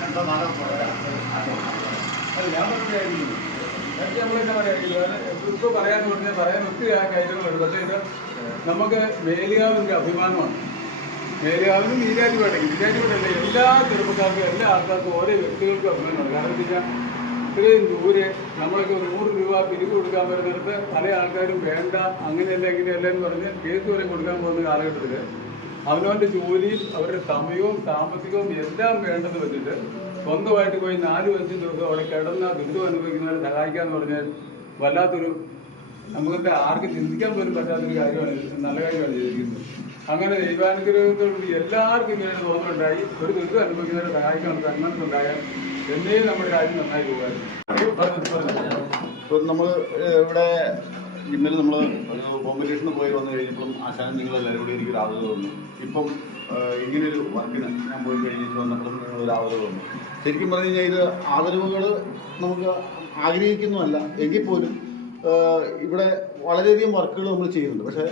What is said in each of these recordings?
രണ്ടോ നാലോ അല്ല, ഞാൻ പറഞ്ഞതായിരിക്കും. നേരത്തെ നമ്മളെന്താ പറയാ, ഇത് ഇപ്പൊ പറയാന്ന് പറഞ്ഞാൽ പറയാൻ ഒത്തിരി ആ കാര്യങ്ങളുണ്ട് പക്ഷേ നമുക്ക് അഭിമാനമാണ് എല്ലാ ചെറുപ്പക്കാർക്കും എല്ലാ ആൾക്കാർക്കും ഓരോ വ്യക്തികൾക്കും അഭിമാനമാണ്. കാരണം എന്താ വെച്ചാൽ ഇത്രയും ദൂരെ നമ്മളൊക്കെ ഒരു നൂറ് രൂപ പിരിവ് കൊടുക്കാൻ വരുന്നിടത്ത് പല ആൾക്കാരും വേണ്ട അങ്ങനെയല്ല ഇങ്ങനെയല്ല എന്ന് പറഞ്ഞ് കേസ് വരെ കൊടുക്കാൻ പോകുന്ന കാലഘട്ടത്തിൽ അവനവന്റെ ജോലിയും അവരുടെ സമയവും സാമ്പത്തികവും എല്ലാം വേണ്ടെന്ന് വെച്ചിട്ട് സ്വന്തമായിട്ട് പോയി നാലും അഞ്ചും ദിവസം അവിടെ കിടന്ന ദുരിതം അനുഭവിക്കുന്നവരെ സഹായിക്കാന്ന് പറഞ്ഞാൽ വല്ലാത്തൊരു നമുക്ക് ആർക്കും ചിന്തിക്കാൻ പോലും പറ്റാത്തൊരു കാര്യമാണ്. നല്ല കാര്യമാണ് ചെയ്തിരിക്കുന്നത്. അങ്ങനെ ദൈവാനുഗ്രഹത്തോടുകൂടി എല്ലാവർക്കും ഇങ്ങനെ തോന്നുന്നുണ്ടായി ഒരു ദുരിതം അനുഭവിക്കുന്നവരെ സഹായിക്കാൻ സന്മനസ്സുണ്ടായാൽ എന്നെയും നമ്മുടെ രാജ്യം നന്നായി പറഞ്ഞു നമ്മൾ ഇവിടെ ഇന്നലെ നമ്മൾ കോമ്പറ്റീഷന് പോയി വന്നു കഴിഞ്ഞപ്പം ആശാനം നിങ്ങൾ എല്ലാവരും കൂടി എനിക്കൊരു ആവത് തോന്നുന്നു ഇപ്പം ഇങ്ങനൊരു വർക്കിന് ഞാൻ പോയി കഴിഞ്ഞിട്ട് വന്നപ്പോഴും ഒരു ആവത് തോന്നുന്നു ശരിക്കും പറഞ്ഞു കഴിഞ്ഞാൽ ഇത് ആദരവുകൾ നമുക്ക് ആഗ്രഹിക്കുന്നതല്ല. എങ്കിൽ പോലും ഇവിടെ വളരെയധികം വർക്കുകൾ നമ്മൾ ചെയ്യുന്നുണ്ട്. പക്ഷേ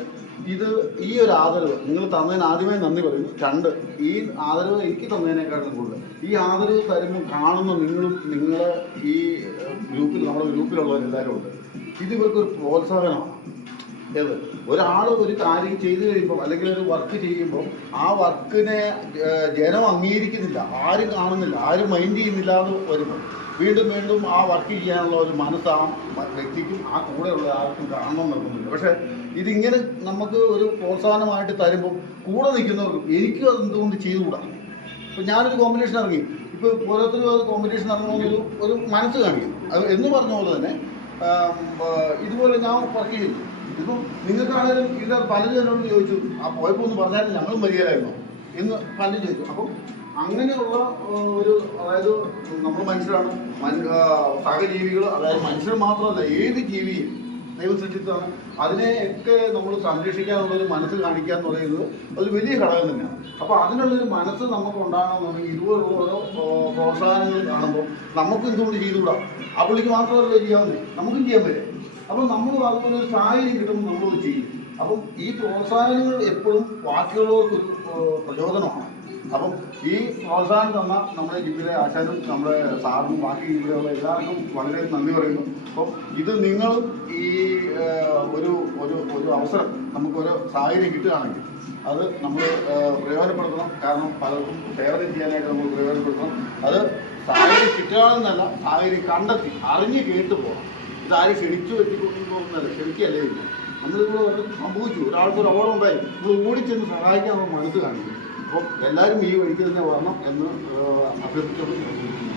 ഇത് ഈ ഒരു ആദരവ് നിങ്ങൾ തന്നതിന് ആദ്യമായി നന്ദി പറയുന്നു. രണ്ട് ഈ ആദരവ് എനിക്ക് തന്നതിനേക്കാളും കൂടുതൽ. ഈ ആദരവ് തരുമ്പോൾ കാണുന്ന നിങ്ങളും നിങ്ങളെ ഈ ഗ്രൂപ്പിൽ നമ്മുടെ ഗ്രൂപ്പിലുള്ളവരെല്ലാവരും ഉണ്ട്. ഇത് ഇവർക്കൊരു പ്രോത്സാഹനമാണ്. ഏത് ഒരാൾ ഒരു കാര്യം ചെയ്തു കഴിയുമ്പോൾ അല്ലെങ്കിൽ ഒരു വർക്ക് ചെയ്യുമ്പോൾ ആ വർക്കിനെ ജനം അംഗീകരിക്കുന്നില്ല. ആരും കാണുന്നില്ല. ആരും മൈൻഡ് ചെയ്യുന്നില്ല എന്ന് വരുമ്പോൾ വീണ്ടും വീണ്ടും ആ വർക്ക് ചെയ്യാനുള്ള ഒരു മനസ്സ് ആ വ്യക്തിക്കും ആ കൂടെയുള്ള ആർക്കും കാണണം നൽകുന്നില്ല. പക്ഷേ ഇതിങ്ങനെ നമുക്ക് ഒരു പ്രോത്സാഹനമായിട്ട് തരുമ്പോൾ കൂടെ നിൽക്കുന്നവർക്കും എനിക്കും അത് എന്തുകൊണ്ട് ചെയ്തുകൂടാ? ഇപ്പം ഞാനൊരു കോമ്പറ്റീഷൻ ഇറങ്ങി. ഇപ്പോൾ ഓരോരുത്തരും അത് കോമ്പറ്റീഷൻ ഇറങ്ങണമെന്നൊരു ഒരു മനസ്സ് കാണിക്കും അത് എന്ന് പറഞ്ഞ പോലെ തന്നെ ഇതുപോലെ ഞാൻ വർക്ക് ചെയ്തു ഇപ്പം നിങ്ങൾക്കാണെങ്കിലും ഇവിടെ പലരും എന്നോട് ചോദിച്ചു ആ പോയപ്പോൾ ഒന്ന് പറഞ്ഞാലും ഞങ്ങളും മര്യാദയായിരുന്നു? എന്ന് പലരും ചോദിച്ചു. അപ്പം അങ്ങനെയുള്ള ഒരു അതായത് നമ്മൾ മനുഷ്യരാണ്. സഹജീവികൾ അതായത് മനുഷ്യർ മാത്രമല്ല ഏത് ജീവിയും ദൈവം സൃഷ്ടിച്ചതാണ്. അതിനെയൊക്കെ നമ്മൾ സംരക്ഷിക്കാനുള്ള ഒരു മനസ്സ് കാണിക്കുക എന്ന് പറയുന്നത് അതൊരു വലിയ ഘടകം തന്നെയാണ്. അപ്പോൾ അതിനുള്ളൊരു മനസ്സ് നമുക്ക് ഉണ്ടാകണമെന്നുണ്ടെങ്കിൽ ഇതുപോലുള്ള പ്രോത്സാഹനങ്ങൾ കാണുമ്പോൾ നമുക്ക് എന്തുകൊണ്ട് ചെയ്തുകൂടാ? ആ പുള്ളിക്ക് മാത്രമല്ല ചെയ്യാവുന്നേ നമുക്കും ചെയ്യാൻ പറ്റും. അപ്പം നമ്മൾ അതുപോലെ ഒരു സാഹചര്യം കിട്ടുമ്പോൾ നമ്മളത് ചെയ്യും. അപ്പം ഈ പ്രോത്സാഹനങ്ങൾ എപ്പോഴും ബാക്കിയുള്ളവർക്കൊരു പ്രചോദനമാണ്. അപ്പം ഈ പ്രോത്സാഹനം തന്ന നമ്മുടെ ജിമ്മിലെ ആശാനും നമ്മുടെ സാറിനും ബാക്കി ഇവിടെയുള്ള എല്ലാവർക്കും വളരെ നന്ദി പറയുന്നു. അപ്പം ഇത് നിങ്ങളും ഈ ഒരു ഒരു ഒരു അവസരം നമുക്കൊരു സാഹചര്യം കിട്ടുകയാണെങ്കിൽ അത് നമ്മൾ പ്രയോജനപ്പെടുത്തണം. കാരണം പലർക്കും ഷെയർ ചെയ്യാനായിട്ട് നമ്മൾ പ്രയോജനപ്പെടുത്തണം. അത് സാഹചര്യം കിട്ടുകയാണെന്നല്ല സാഹചര്യം കണ്ടെത്തി അറിഞ്ഞ് കേട്ട് പോകണം. ഇതാരും ക്ഷണിച്ചു വെട്ടിക്കൊണ്ടു പോകുന്നത് ക്ഷണിക്കുകയല്ലേ ഇല്ല. ഒരു സംഭവിച്ചു. ഒരാൾക്ക് ഒരു അപകടം ഉണ്ടായി. നമ്മൾ ഓടിച്ചെന്ന് സഹായിക്കാൻ നമ്മൾ മനസ്സ് കാണിക്കും അപ്പം എല്ലാവരും ഈ വഴിക്ക് തന്നെ വരണം എന്ന് അഭ്യർത്ഥിച്ചുകൊണ്ട്